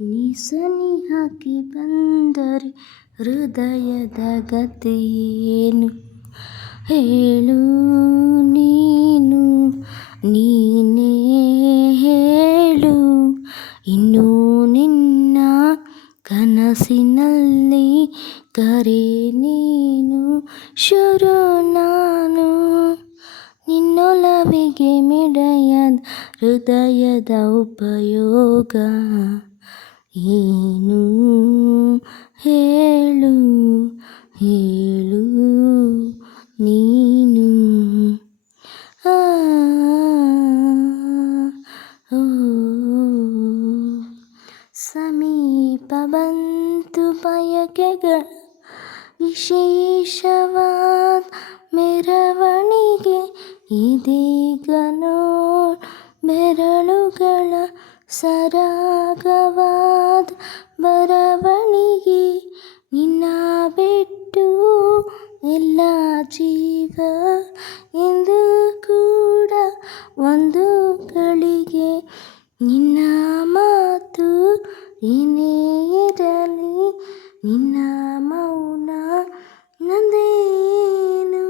ನೀ ಸನಿಹಕ್ಕೆ ಬಂದರೆ ಹೃದಯದ ಗತಿಯೇನು ಹೇಳು ನೀನು ನೀನೇ ಹೇಳು. ಇನ್ನು ನಿನ್ನ ಕನಸಿನಲ್ಲಿ ಕರೆ ನೀನು ಶುರು ನಾನು ನಿನ್ನೊಲವಿಗೆ ಮಿಡೆಯದ ಹೃದಯದ ಉಪಯೋಗ ಏನು ಹೇಳು ಹೇಳು ನೀನು. ಆ ಓ ಸಮೀಪ ಬಂತು ಬಯಕೆಗಳ ವಿಶೇಷವಾದ ಮೆರವಣಿಗೆ ಇದೀಗ ನೋಡ್ ಬೆರಳುಗಳ ಸರಾಗವಾದ ಬರವಣಿಗೆ. ನಿನ್ನ ಬಿಟ್ಟು ಎಲ್ಲ ಜೀವ ಎಂದು ಕೂಡ ಒಂದು ಗಳಿಗೆ ನಿನ್ನ ಮಾತು ಏನೇ ಇರಲಿ ನಿನ್ನ ಮೌನ ನಂದೇನು.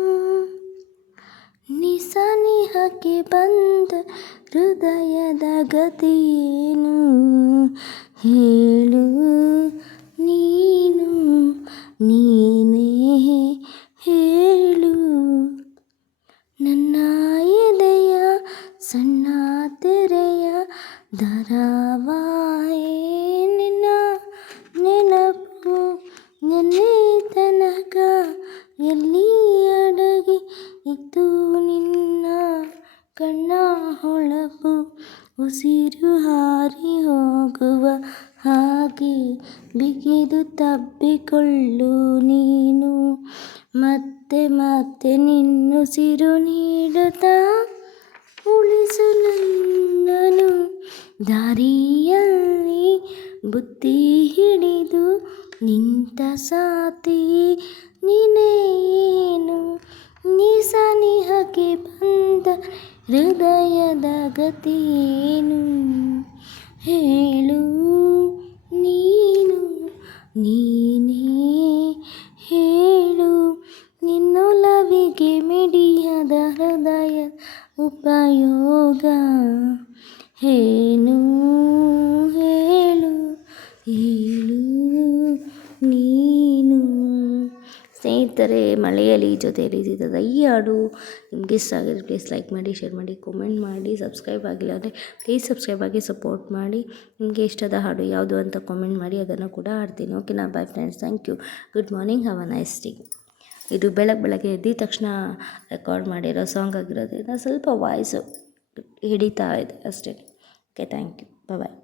ನಿಸನಿಹಕ್ಕೆ ಬಂದ ಹೃದಯದ ಗತಿಯೇನು ಹೇಳು ನೀನು ನೀನೇ ಹೇಳು. ನನ್ನ ಎದೆಯ ಸಣ್ಣ ತೆರೆಯ ಧಾರಾವಾಹಿ ನಿನ್ನ ನೆನಪು ನೆನ್ನೆ ತನಕ ಎಲ್ಲಿ ಅಡಗಿ ಇತ್ತು ನಿನ್ನ ಕಣ್ಣ ಹೊಳಪು ಉಸಿರು ಹಾರಿ ಹೋಗುವ ಹಾಗೆ ಬಿಗಿದು ತಬ್ಬಿಕೊಳ್ಳು ನೀನು ಮತ್ತೆ ಮತ್ತೆ ನಿನ್ನುಸಿರು ನೀಡುತ್ತಾ ಉಳಿಸು ನನ್ನನು ದಾರಿಯಲ್ಲಿ ಬುತ್ತಿ ಹಿಡಿದು ನಿಂತ ಸಾತಿ ನೀನೇನು. ನೀ ಸನಿಹಕ್ಕೆ ಬಂದ ಹೃದಯದ ಗತಿಯೇನು ಹೇಳು ನೀನು ನೀನೇ ಹೇಳು. ನಿನ್ನೊಲವಿಗೆ ಮಿಡಿಯದ ಹೃದಯ ಉಪಯೋಗ ಏನು ಹೇಳು ಹೇಳು ನೀನು. ಸ್ನೇಹಿತರೆ, ಮಳೆಯಲ್ಲಿ ಜೊತೆಯಲ್ಲಿ ಇದ್ದಿದ್ದ ಈ ಹಾಡು ನಿಮ್ಗೆ ಇಷ್ಟ ಆಗಿದ್ರೆ ಪ್ಲೀಸ್ ಲೈಕ್ ಮಾಡಿ, ಶೇರ್ ಮಾಡಿ, ಕಾಮೆಂಟ್ ಮಾಡಿ. ಸಬ್ಸ್ಕ್ರೈಬ್ ಆಗಿಲ್ಲ ಅಂದರೆ ಪ್ಲೀಸ್ ಸಬ್ಸ್ಕ್ರೈಬ್ ಆಗಿ ಸಪೋರ್ಟ್ ಮಾಡಿ. ನಿಮಗೆ ಇಷ್ಟದ ಹಾಡು ಯಾವುದು ಅಂತ ಕಾಮೆಂಟ್ ಮಾಡಿ, ಅದನ್ನು ಕೂಡ ಹಾಡ್ತೀನಿ. ಓಕೆನಾ? Bye friends, thank you. Good morning, have a nice day. ಇದು ಬೆಳಗ್ಗೆ ಎದ್ದ ತಕ್ಷಣ ರೆಕಾರ್ಡ್ ಮಾಡಿರೋ ಸಾಂಗ್ ಆಗಿರೋದ್ರಿಂದ ಸ್ವಲ್ಪ ವಾಯ್ಸು ಹಿಡಿತಾ ಇದೆ ಅಷ್ಟೇ. Okay, thank you. ಬಾಯ್.